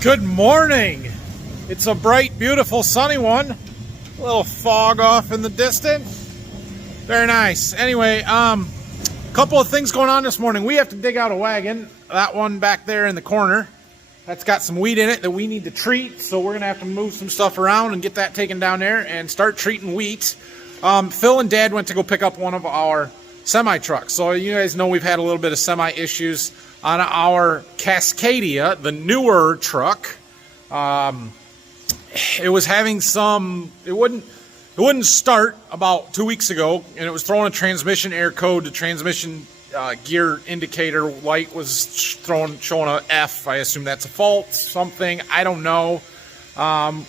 Good morning. It's a bright, beautiful, sunny one. A little fog off in the distance. Very nice. Anyway, couple of things going on this morning. We have to dig out a wagon. That one back there in the corner. That's got some wheat in it that we need to treat. So we're going to have to move some stuff around and get that taken down there and start treating wheat. Phil and Dad went to go pick up one of our semi-trucks. So you guys know we've had a little bit of semi-issues on our Cascadia, the newer truck. It was having some, it wouldn't start about 2 weeks ago, and it was throwing a transmission error code. The transmission gear indicator light was showing a F. I assume that's a fault, something, I don't know.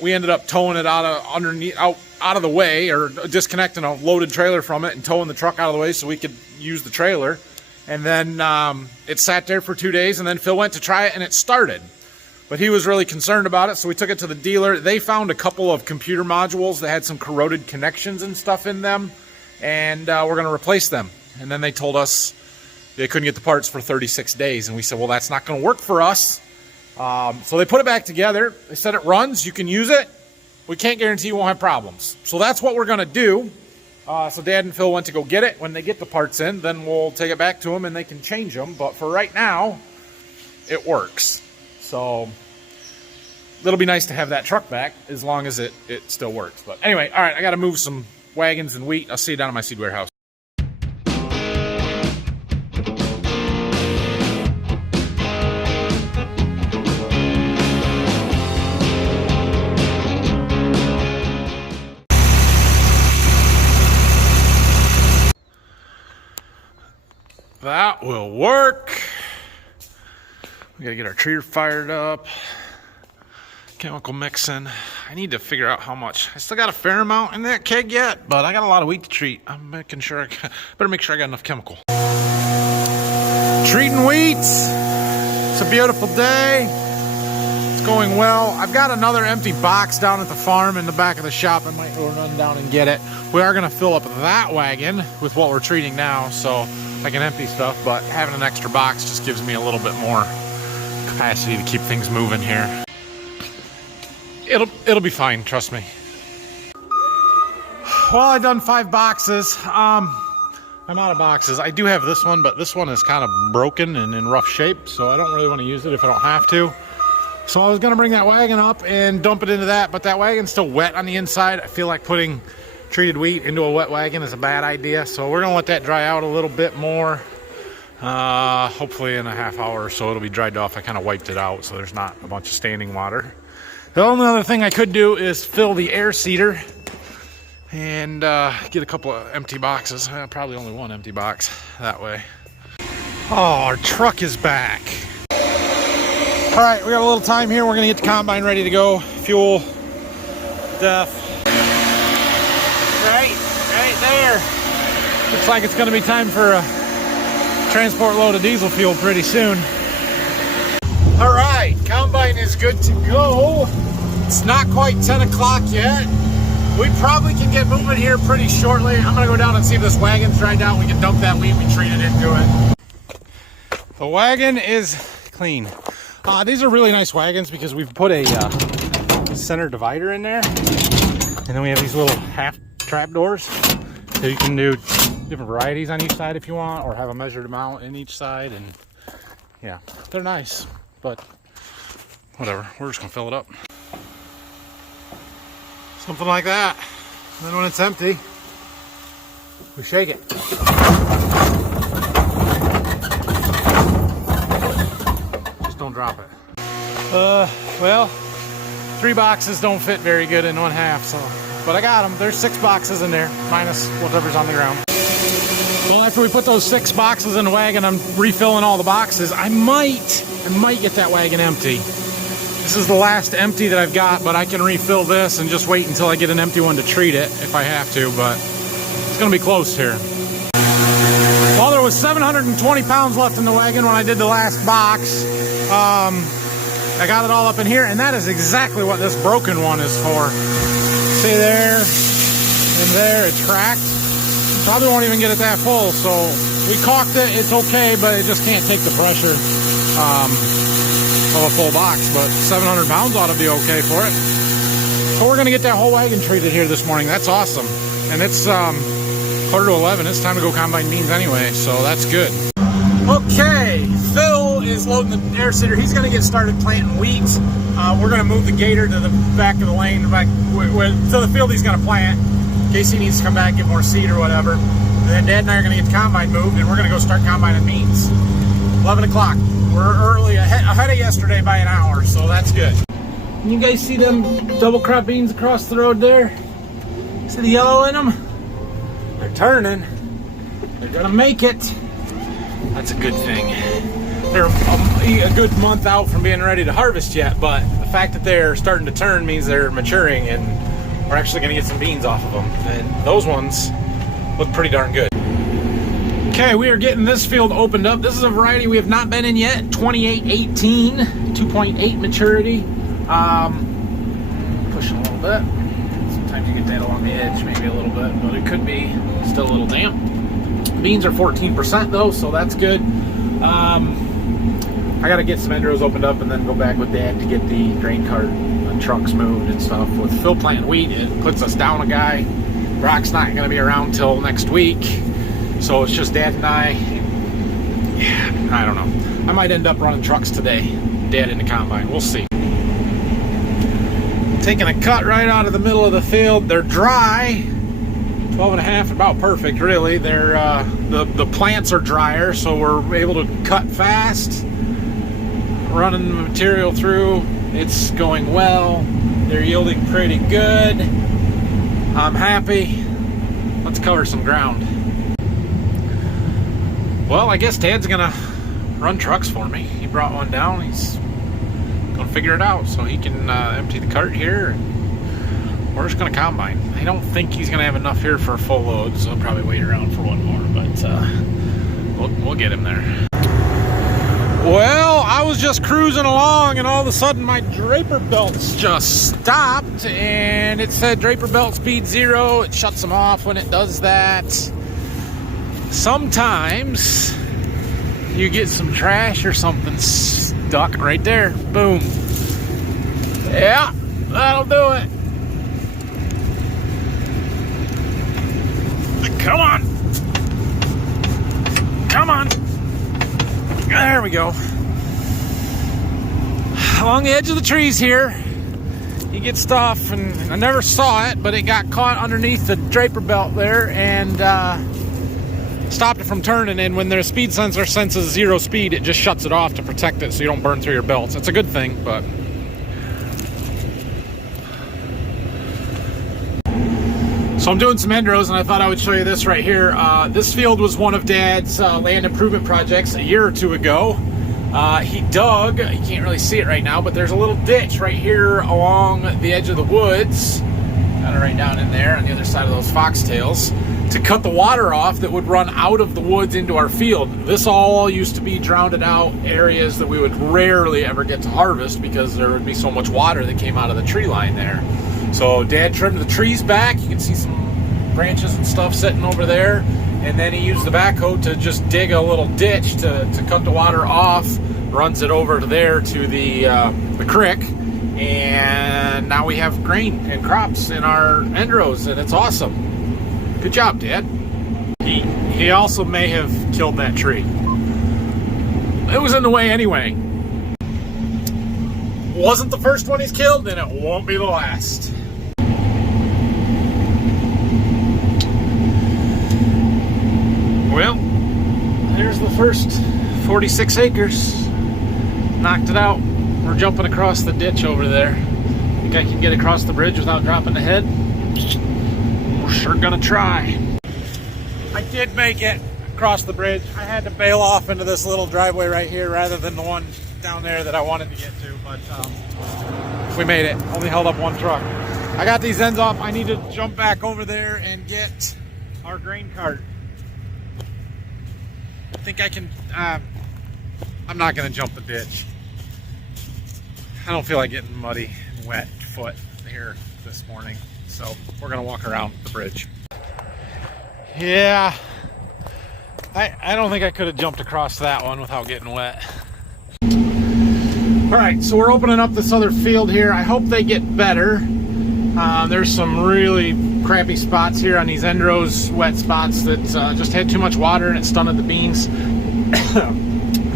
We ended up towing it out of the way, or disconnecting a loaded trailer from it and towing the truck out of the way so we could use the trailer. And then it sat there for 2 days, and then Phil went to try it and it started. But he was really concerned about it, so we took it to the dealer. They found a couple of computer modules that had some corroded connections and stuff in them, and we're going to replace them. And then they told us they couldn't get the parts for 36 days, and we said, well, that's not going to work for us. So they put it back together. They said it runs, you can use it. We can't guarantee you won't have problems. So that's what we're going to do. So Dad and Phil went to go get it. When they get the parts in, then we'll take it back to them and they can change them. But for right now, it works. So it'll be nice to have that truck back as long as it still works. But anyway, all right, I got to move some wagons and wheat. I'll see you down at my seed warehouse. That will work. We gotta get our treater fired up. Chemical mixing. I need to figure out how much. I still got a fair amount in that keg yet, but I got a lot of wheat to treat. I'm making sure better make sure I got enough chemical. Treating wheat. It's a beautiful day. It's going well. I've got another empty box down at the farm in the back of the shop. I might run down and get it. We are gonna fill up that wagon with what we're treating now, so I can empty stuff, but having an extra box just gives me a little bit more capacity to keep things moving here. It'll be fine, trust me. Well, I've done 5 boxes. I'm out of boxes. I do have this one, but this one is kind of broken and in rough shape, so I don't really want to use it if I don't have to. So I was gonna bring that wagon up and dump it into that, but that wagon's still wet on the inside. I feel like putting treated wheat into a wet wagon is a bad idea, so we're gonna let that dry out a little bit more. Hopefully in a half hour or so it'll be dried off. I kind of wiped it out so there's not a bunch of standing water. The only other thing I could do is fill the air seeder and get a couple of empty boxes. Probably only one empty box that way. Oh, our truck is back. All right, we got a little time here. We're gonna get the combine ready to go. Fuel, def. Right there. Looks like it's gonna be time for a transport load of diesel fuel pretty soon. All right, combine is good to go. It's not quite 10 o'clock yet. We probably can get moving here pretty shortly. I'm gonna go down and see if this wagon's dried out. We can dump that wheat we treated into it. The wagon is clean. These are really nice wagons because we've put a center divider in there. And then we have these little half trap doors. So you can do different varieties on each side if you want, or have a measured amount in each side. And yeah, they're nice, but whatever. We're just gonna fill it up. Something like that. And then when it's empty, we shake it. Just don't drop it. Well, 3 boxes don't fit very good in 1/2, so. But I got them. There's 6 boxes in there, minus whatever's on the ground. Well, after we put those 6 boxes in the wagon, I'm refilling all the boxes. I might get that wagon empty. This is the last empty that I've got, but I can refill this and just wait until I get an empty one to treat it if I have to, but it's gonna be close here. Well, there was 720 pounds left in the wagon when I did the last box. I got it all up in here, and that is exactly what this broken one is for. See there, and there, it's cracked. Probably won't even get it that full, so we caulked it. It's okay, but it just can't take the pressure. of a full box, but 700 pounds ought to be okay for it. So we're gonna get that whole wagon treated here this morning. That's awesome. And it's 10:45. It's time to go combine beans anyway, so that's good. Okay, Phil is loading the air seeder. He's gonna get started planting wheat. We're gonna move the gator to the back of the lane, back to the field he's gonna plant, in case he needs to come back, get more seed or whatever. And then Dad and I are gonna get the combine moved, and we're gonna go start combining beans. 11 o'clock. We're early, ahead of yesterday by an hour, so that's good. You guys see them double crop beans across the road there? See the yellow in them? They're turning. They're gonna make it. That's a good thing. They're a good month out from being ready to harvest yet, but the fact that they're starting to turn means they're maturing, and we're actually gonna get some beans off of them. And those ones look pretty darn good. Okay, we are getting this field opened up. This is a variety we have not been in yet. 2818, 2.8 maturity. Push a little bit. Sometimes you get that along the edge, maybe a little bit, but it could be still a little damp. Beans are 14% though, so that's good. I gotta get some end rows opened up and then go back with Dad to get the grain cart and trucks moved and stuff. With Phil planting wheat, it puts us down a guy. Brock's not gonna be around till next week, so it's just Dad and I. Yeah, I don't know. I might end up running trucks today. Dad in the combine, we'll see. Taking a cut right out of the middle of the field. They're dry. 12 and a half, about perfect, really. They're the plants are drier, so we're able to cut fast. Running the material through, it's going well. They're yielding pretty good. I'm happy. Let's cover some ground. Well, I guess Dad's gonna run trucks for me. He brought one down. He's gonna figure it out so he can empty the cart here. And we're just gonna combine. I don't think he's gonna have enough here for a full load, so I'll probably wait around for one more, but we'll get him there. Well, I was just cruising along and all of a sudden my draper belts just stopped and it said draper belt speed 0. It shuts them off when it does that. Sometimes you get some trash or something stuck right there. Boom. Yeah, that'll do it. Come on. Come on. There we go. Along the edge of the trees here, you get stuff, and I never saw it, but it got caught underneath the draper belt there and stopped it from turning. And when their speed sensor senses 0 speed, it just shuts it off to protect it so you don't burn through your belts. It's a good thing, but so I'm doing some end rows, and I thought I would show you this right here. This field was one of Dad's land improvement projects a year or two ago. He dug, you can't really see it right now, but there's a little ditch right here along the edge of the woods, kind of right down in there on the other side of those foxtails, to cut the water off that would run out of the woods into our field. This all used to be drowned out areas that we would rarely ever get to harvest because there would be so much water that came out of the tree line there. So Dad trimmed the trees back. You can see some branches and stuff sitting over there. And then he used the backhoe to just dig a little ditch to cut the water off. Runs it over to there to the creek. And now we have grain and crops in our end rows, and it's awesome. Good job, Dad. He also may have killed that tree. It was in the way anyway. Wasn't the first one he's killed, and it won't be the last. Well, there's the first 46 acres. Knocked it out. We're jumping across the ditch over there. Think I can get across the bridge without dropping the head? We're sure gonna try. I did make it across the bridge. I had to bail off into this little driveway right here rather than the one down there that I wanted to get to, but we made it. Only held up one truck. I got these ends off. I need to jump back over there and get our grain cart. I think I can, I'm not gonna jump the ditch. I don't feel like getting muddy and wet foot here this morning, so we're gonna walk around the bridge. Yeah, I don't think I could have jumped across that one without getting wet. All right, so we're opening up this other field here. I hope they get better. There's some really crappy spots here on these end rows, wet spots that just had too much water and it stunted the beans.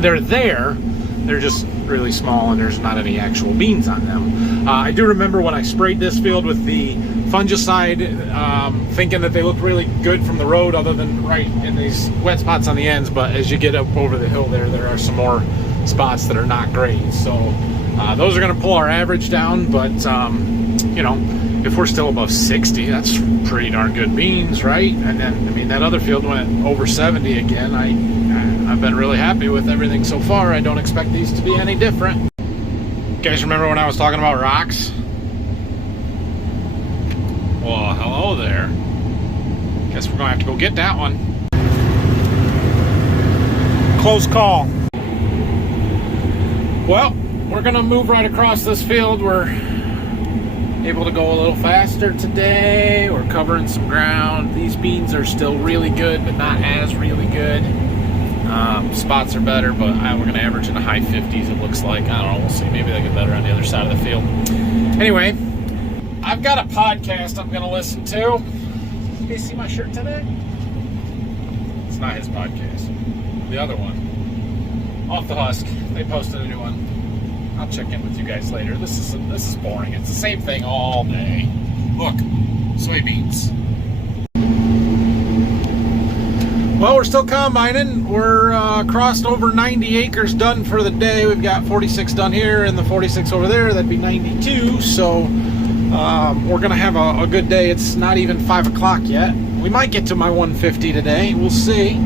They're there, they're just really small and there's not any actual beans on them. I do remember when I sprayed this field with the fungicide, thinking that they looked really good from the road other than right in these wet spots on the ends, but as you get up over the hill there are some more spots that are not great. So those are going to pull our average down, but you know, if we're still above 60, that's pretty darn good beans, right? And then, I mean, that other field went over 70 again. I've been really happy with everything so far. I don't expect these to be any different. You guys remember when I was talking about rocks? Well, hello there. Guess we're gonna have to go get that one. Close call. Well, we're gonna move right across this field. We're able to go a little faster today. We're covering some ground. These beans are still really good, but not as really good. Spots are better, but we're gonna average in the high 50s, it looks like. I don't know, we'll see. Maybe they get better on the other side of the field. Anyway, I've got a podcast I'm gonna listen to. You guys see my shirt today? It's not his podcast. The other one. Off the Husk. They posted a new one. I'll check in with you guys later. This is boring. It's the same thing all day. Look, soybeans. Well, we're still combining. We're crossed over 90 acres done for the day. We've got 46 done here and the 46 over there. That'd be 92. So we're gonna have a good day. It's not even 5 o'clock yet. We might get to my 150 today. We'll see.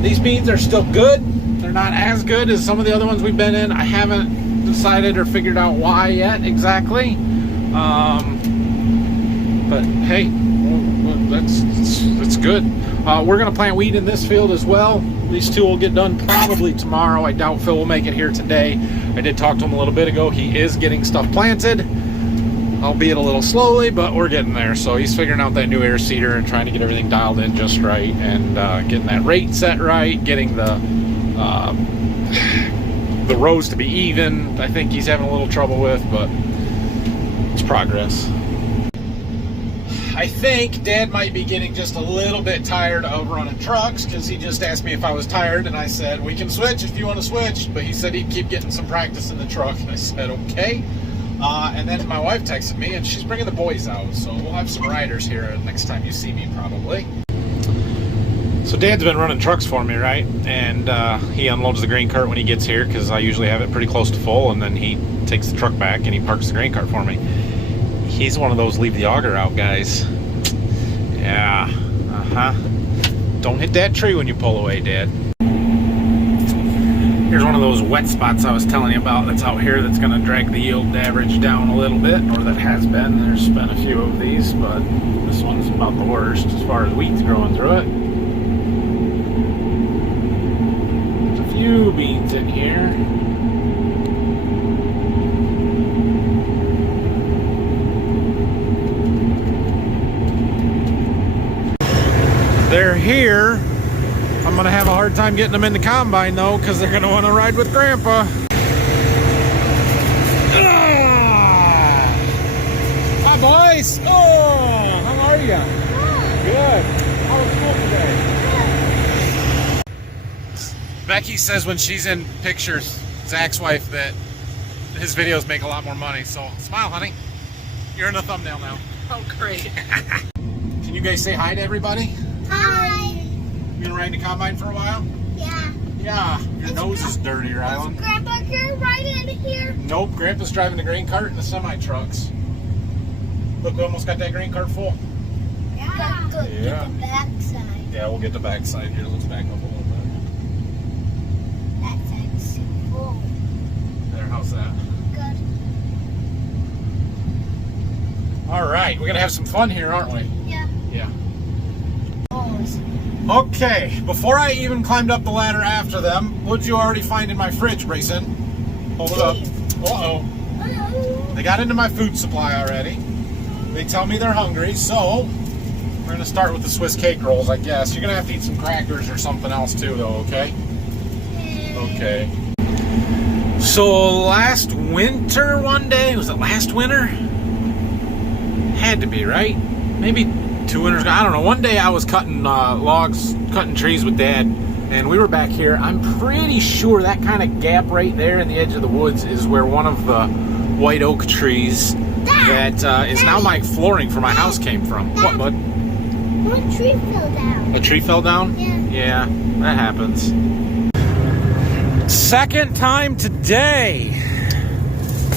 These beans are still good. They're not as good as some of the other ones we've been in. I haven't decided or figured out why yet exactly. But hey, that's good. We're gonna plant wheat in this field as well. These two will get done probably tomorrow. I doubt Phil will make it here today. I did talk to him a little bit ago. He is getting stuff planted, albeit a little slowly, but we're getting there. So he's figuring out that new air seeder and trying to get everything dialed in just right, and getting that rate set right, getting the rows to be even. I think he's having a little trouble with, but it's progress. I think Dad might be getting just a little bit tired of running trucks, because he just asked me if I was tired, and I said, we can switch if you want to switch, but he said he'd keep getting some practice in the truck, and I said, okay. And then my wife texted me, and she's bringing the boys out, so we'll have some riders here next time you see me, probably. So Dad's been running trucks for me, right? And he unloads the grain cart when he gets here, because I usually have it pretty close to full, and then he takes the truck back and he parks the grain cart for me. He's one of those leave the auger out guys. Yeah, Don't hit that tree when you pull away, Dad. Here's one of those wet spots I was telling you about that's out here that's gonna drag the yield average down a little bit, or that has been. There's been a few of these, but this one's about the worst as far as wheat's growing through it. There's a few beans in here. They're here. I'm gonna have a hard time getting them in the combine though, because they're gonna want to ride with Grandpa. Hi boys. Oh, how are you? Good. How was school today? Becky says when she's in pictures, Zach's wife, that his videos make a lot more money. So smile, honey. You're in the thumbnail now. Oh, great. Can you guys say hi to everybody? Hi. You gonna ride the combine for a while? Yeah. Yeah. Your nose is dirty, Rylan. Grandpa, you're right in here. Nope. Grandpa's driving the grain cart and the semi trucks. Look, we almost got that grain cart full. Yeah. Go Yeah. get the back side. Yeah, we'll get the back side here. Let's back up a little bit. That side's full. There, how's that? Good. All right, we're gonna have some fun here, aren't we? Yeah. Yeah. Balls. Okay, before I even climbed up the ladder after them, what'd you already find in my fridge, Brayson? Hold it up. Uh-oh. They got into my food supply already. They tell me they're hungry, so we're gonna start with the Swiss cake rolls, I guess. You're gonna have to eat some crackers or something else too, though, okay? Okay. So last winter one day, was it last winter? Had to be, right? Maybe 2 winters ago. I don't know. One day I was cutting logs, cutting trees with Dad, and we were back here. I'm pretty sure that kind of gap right there in the edge of the woods is where one of the white oak trees that is now my flooring for my house came from. What, bud? One tree fell down. A tree fell down? Yeah. Yeah, that happens. Second time today.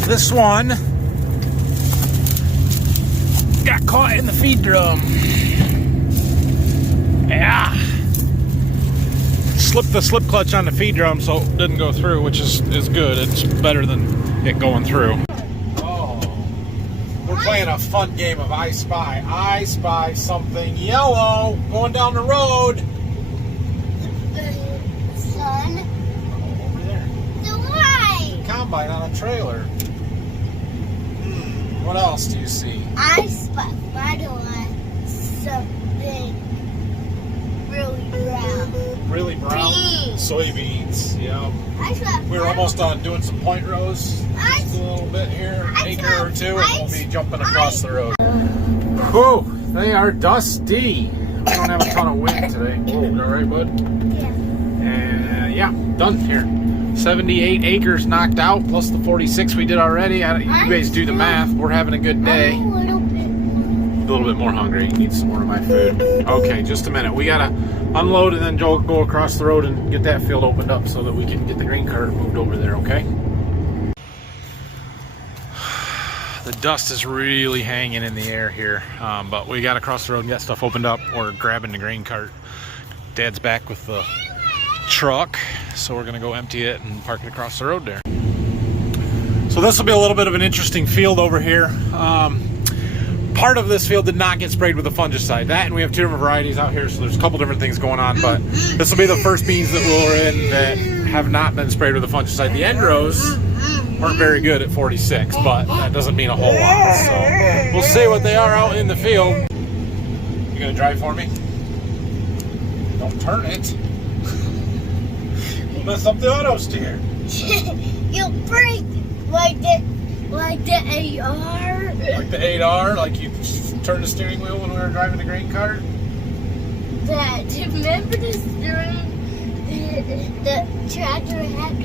This one got caught in the feed drum. Yeah. Slipped the slip clutch on the feed drum so it didn't go through, which is good. It's better than it going through. Oh. We're playing a fun game of I Spy. I spy something yellow going down the road. Son. Over there. The white. Combine on a trailer. What else do you see? I spot something really brown. Really brown Beans. soybeans. Yeah. I spot We were almost done doing some point rows. Just a little bit here, acre or two, and we'll be jumping across the road. Whew, they are dusty. We don't have a ton of wind today. Whoa, all right, bud? Yeah. And yeah, done here. 78 acres knocked out, plus the 46 we did already. You guys do the math. We're having a good day. I'm A little bit more hungry. Need some more of my food. Okay, just a minute. We gotta unload and then go across the road and get that field opened up so that we can get the grain cart moved over there, okay? The dust is really hanging in the air here, but we got to cross the road and get stuff opened up. We're grabbing the grain cart. Dad's back with the truck, so we're gonna go empty it and park it across the road there. So this will be a little bit of an interesting field over here. Part of this field did not get sprayed with a fungicide. That, and we have 2 different varieties out here, so there's a couple different things going on, but this will be the first beans that we're in that have not been sprayed with a fungicide. The end rows weren't very good at 46, but that doesn't mean a whole lot. So we'll see what they are out in the field. You gonna drive for me? Don't turn it. You'll mess up the auto steer. You'll break like the AR. Like the 8R, like you turned the steering wheel when we were driving the grain cart? That, remember the steering? The tractor had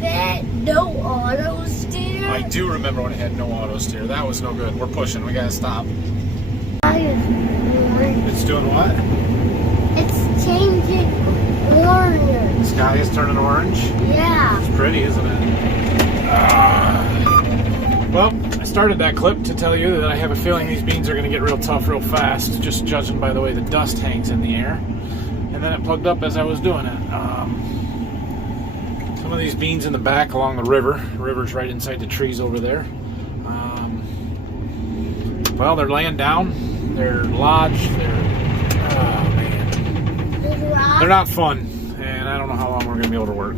that no auto steer? I do remember when it had no auto steer. That was no good. We're pushing. We gotta stop. It's doing what? It's changing orange. The sky is turning orange. Yeah. It's pretty, isn't it? Well, I started that clip to tell you that I have a feeling these beans are going to get real tough real fast, just judging by the way the dust hangs in the air. And then it plugged up as I was doing it. Some of these beans in the back along the river. The river's right inside the trees over there. Well, they're laying down. They're lodged. They're not fun. And I don't know how long we're going to be able to work.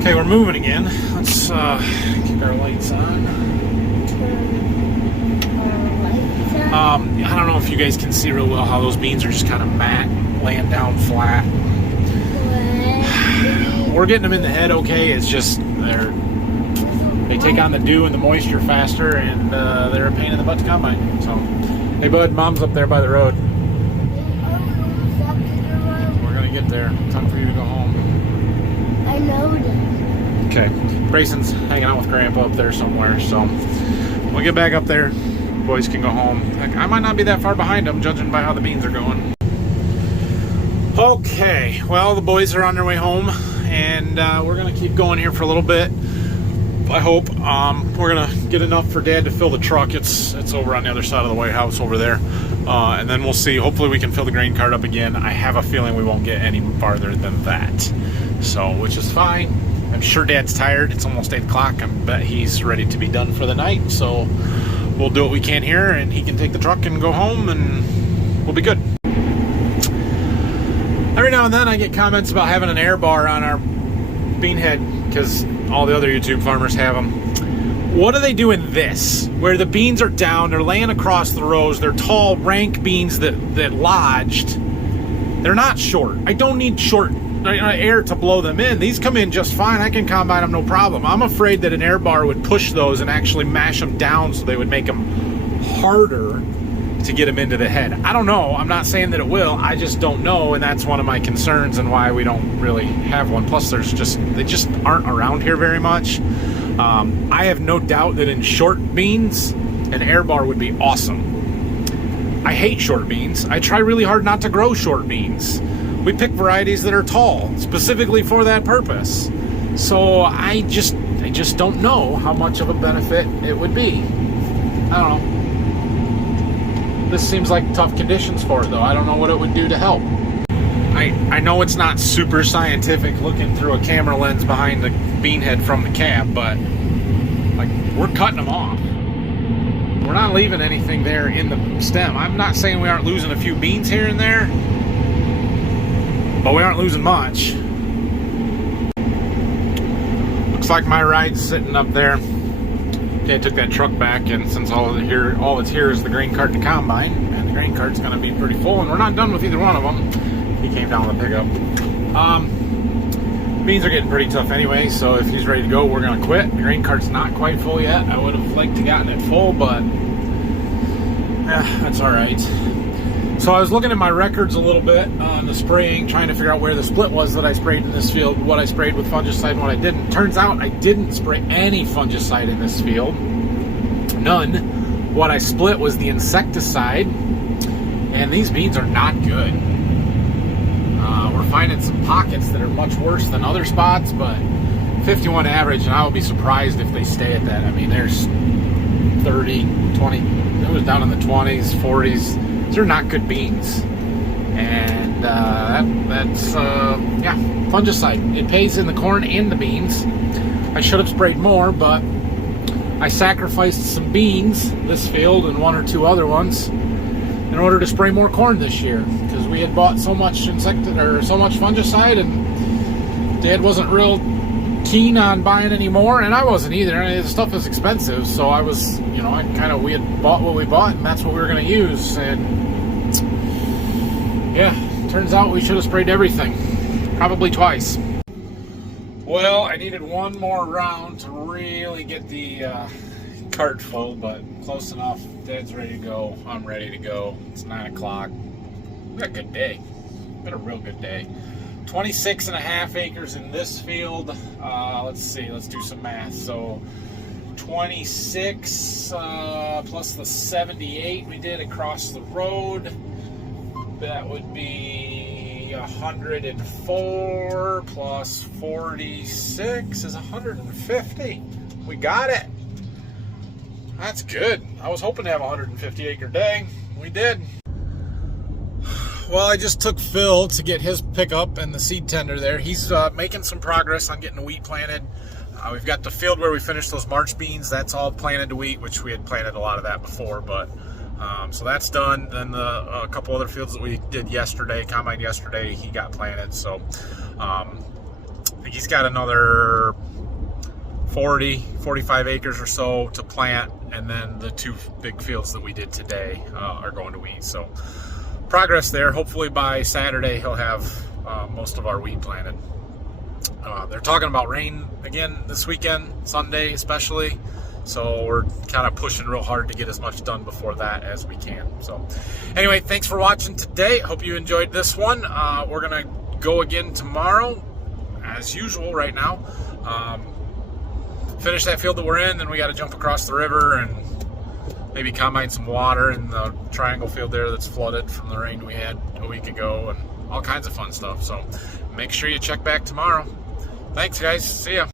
Okay, we're moving again. Let's keep our lights on. I don't know if you guys can see real well how those beans are just kind of matte, laying down flat. We're getting them in the head okay. It's just they take on the dew and the moisture faster, and they're a pain in the butt to combine. So, hey bud, mom's up there by the road. We're gonna get there. Time for you to go home. I know that. Okay, Brayson's hanging out with Grandpa up there somewhere, so we'll get back up there. Boys can go home. Heck, I might not be that far behind them, judging by how the beans are going. Okay, well, the boys are on their way home, and we're going to keep going here for a little bit. I hope we're going to get enough for Dad to fill the truck. It's over on the other side of the White House over there. And then we'll see. Hopefully we can fill the grain cart up again. I have a feeling we won't get any farther than that. So, which is fine. I'm sure Dad's tired. It's almost 8 o'clock. I bet he's ready to be done for the night. So we'll do what we can here, and he can take the truck and go home, and we'll be good. Every now and then I get comments about having an air bar on our bean head because all the other YouTube farmers have them. What are they doing this? Where the beans are down, they're laying across the rows, they're tall, rank beans that lodged. They're not short. I don't need short air to blow them in. These come in just fine. I can combine them no problem. I'm afraid that an air bar would push those and actually mash them down, so they would make them harder to get them into the head. I don't know. I'm not saying that it will. I just don't know, and that's one of my concerns and why we don't really have one. Plus, they just aren't around here very much. I have no doubt that in short beans, an air bar would be awesome. I hate short beans. I try really hard not to grow short beans. We pick varieties that are tall, specifically for that purpose. So I just don't know how much of a benefit it would be. I don't know. This seems like tough conditions for it, though. I don't know what it would do to help. I know it's not super scientific looking through a camera lens behind the bean head from the cab, but like, we're cutting them off. We're not leaving anything there in the stem. I'm not saying we aren't losing a few beans here and there, but we aren't losing much. Looks like my ride's sitting up there. Okay, I took that truck back, and since all that's here is the grain cart and the combine, and the grain cart's going to be pretty full, and we're not done with either one of them. He came down with the pickup. Beans are getting pretty tough anyway, so if he's ready to go, we're going to quit. The grain cart's not quite full yet. I would have liked to gotten it full, but yeah, that's all right. So I was looking at my records a little bit on the spraying, trying to figure out where the split was that I sprayed in this field, what I sprayed with fungicide and what I didn't. Turns out I didn't spray any fungicide in this field. None. What I split was the insecticide, and these beans are not good. We're finding some pockets that are much worse than other spots, but 51 average, and I will be surprised if they stay at that. I mean, there's 30, 20, it was down in the 20s, 40s. These are not good beans. And that's fungicide. It pays in the corn and the beans. I should have sprayed more, but I sacrificed some beans this field and one or two other ones in order to spray more corn this year, because we had bought so much fungicide, and Dad wasn't real keen on buying any more, and I wasn't either. I mean, the stuff is expensive, so I was, we had bought what we bought, and that's what we were going to use. And yeah, turns out we should have sprayed everything, probably twice. Well, I needed one more round to really get the cart full, but close enough. Dad's ready to go. I'm ready to go. It's 9 o'clock. We had a good day. We had a real good day. 26.5 acres in this field. Let's see. Let's do some math. So 26 plus the 78 we did across the road. That would be 104 plus 46 is 150. We got it. That's good. I was hoping to have a 150 acre day. We did. Well, I just took Phil to get his pickup and the seed tender there. He's making some progress on getting the wheat planted. We've got the field where we finished those March beans. That's all planted to wheat, which we had planted a lot of that before, but so that's done. Then a couple other fields that we did yesterday, combined yesterday, he got planted. So I think he's got another 45 acres or so to plant, and then the two big fields that we did today are going to wheat. So progress there. Hopefully by Saturday he'll have most of our wheat planted. They're talking about rain again this weekend, Sunday especially, so we're kind of pushing real hard to get as much done before that as we can. So anyway, thanks for watching today. Hope you enjoyed this one. We're gonna go again tomorrow as usual right now. Finish that field that we're in, then we got to jump across the river and maybe combine some water in the triangle field there that's flooded from the rain we had a week ago, and all kinds of fun stuff. So make sure you check back tomorrow. Thanks, guys. See ya.